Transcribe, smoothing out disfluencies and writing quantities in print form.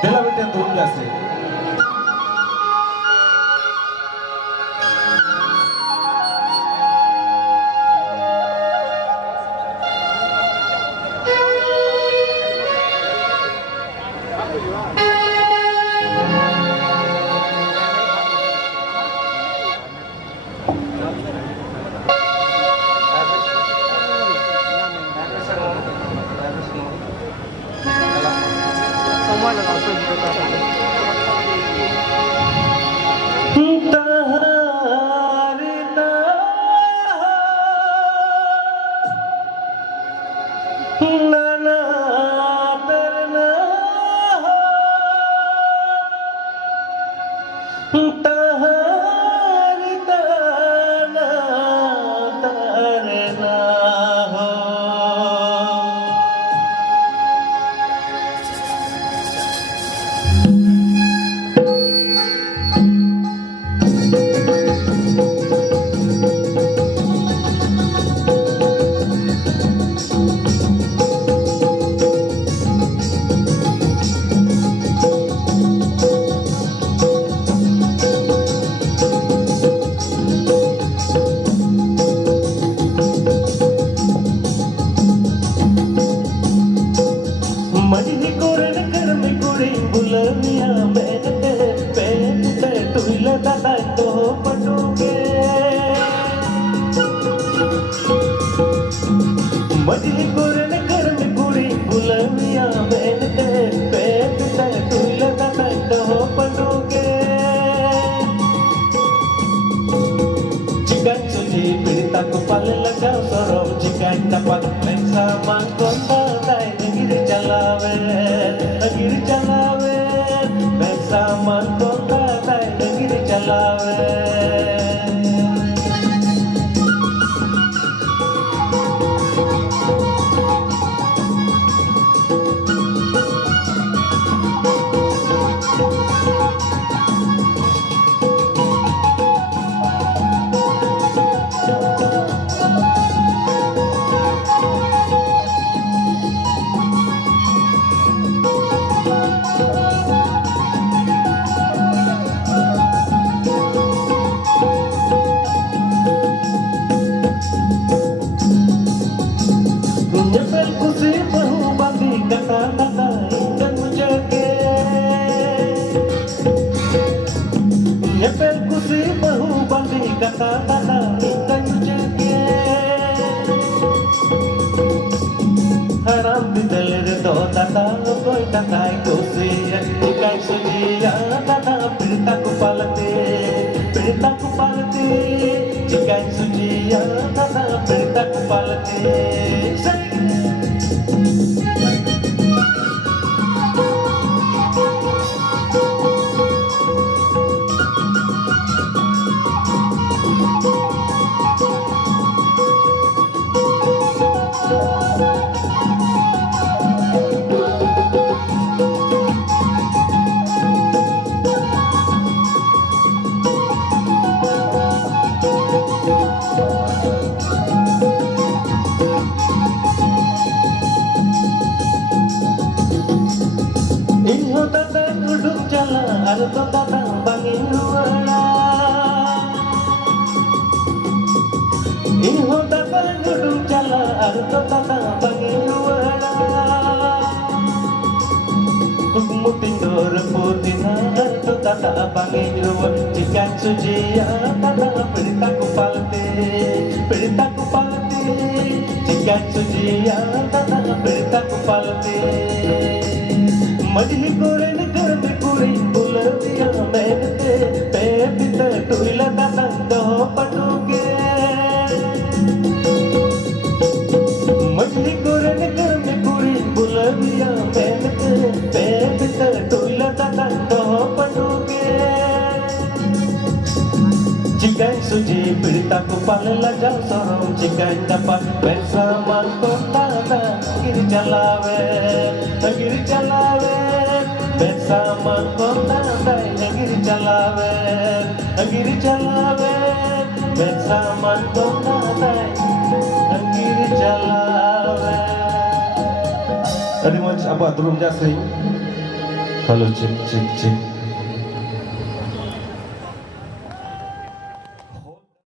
Dela beten turun jase. Dapat bersama kota tay negeri calawe bersama kota tay negeri calawe. Haram di dalam itu tata koi takai kusi ikai sujia tata beritaku palati ikai sujia tata beritaku palati. Arto datang bangin luara, inho datang duduk jala. Arto datang bangin luara, hukum tindur putina. Arto datang bangin luara, jika sujia datang beritaku palati, jika sujia datang beritaku palati. Majhi kore nikar me kuri buladiya mehte pe pita tuila datang do patuge. Majhi kore nikar me kuri buladiya mehte pe pita tuila datang do patuge. Jika suji beritaku palela jauh sorong, jika dapat bersama kota negeri calawe bersama kota negeri calawe bersama kota negeri calawe. Tadi mau apa turun jasri? Hello check check check